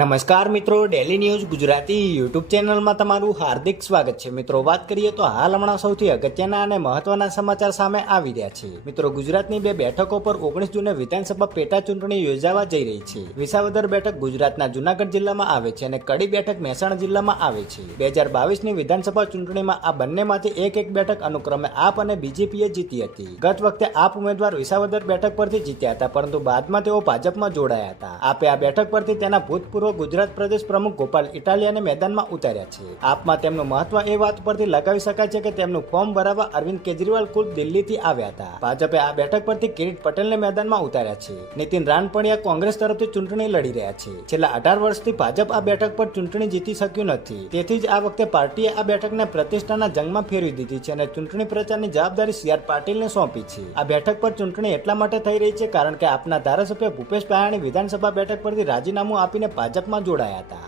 નમસ્કાર મિત્રો, daily news Gujarati YouTube ચેનલમાં તમારું હાર્દિક સ્વાગત છે. મિત્રો, વાત કરીએ તો હાલ હમણાં સૌથી અગત્યના અને મહત્વના સમાચાર સામે આવી રહ્યા છે. મિત્રો, ગુજરાતની બે બેઠકો પર 19 જૂને વિધાનસભા પેટા ચૂંટણી યોજાવા જઈ રહી છે. વિસાવદર બેઠક ગુજરાતના જૂનાગઢ જિલ્લામાં આવે છે અને કડી બેઠક મહેસાણા જિલ્લામાં આવે છે. 2022ની વિધાનસભા ચૂંટણીમાં આ બંનેમાંથી એક બેઠક અનુક્રમે આપ અને બીજેપીએ જીતી હતી. ગત વખતે આપ ઉમેદવાર વિસાવદર બેઠક પરથી જીત્યા હતા, પરંતુ બાદમાં તેઓ ભાજપમાં જોડાયા હતા. આપે આ બેઠક પરથી તેના ભૂતપૂર્વ ગુજરાત પ્રદેશ પ્રમુખ ગોપાલ ઇટાલિયાને મેદાનમાં ઉતાર્યા છે. આપમાં તેમનું મહત્વ એ વાત પરથી લગાવી શકાય છે કે તેમનું ફોર્મ ભરાવવા અરવિંદ કેજરીવાલ ખુદ દિલ્હીથી આવ્યા હતા. ભાજપે આ બેઠક પરથી કિરીટ પટેલને મેદાનમાં ઉતાર્યા છે. નીતિન રાનપણિયા કોંગ્રેસ તરફથી ચૂંટણી લડી રહ્યા છે. છેલ્લા 18 વર્ષથી ભાજપ આ બેઠક પર ચૂંટણી જીતી શક્યું નથી. તેથી જ આ વખતે પાર્ટીએ આ બેઠકને પ્રતિષ્ઠાના જંગમાં ફેરવી દીધી છે અને ચૂંટણી પ્રચારની જવાબદારી સી.આર. પાટીલને સોંપી છે. આ બેઠક પર ચૂંટણી એટલા માટે થઈ રહી છે કારણ કે આપના ધારાસભ્ય ભૂપેશ પાયાણી વિધાનસભા બેઠક પરથી રાજીનામું આપીને ભાજપમાં જોડાયા હતા.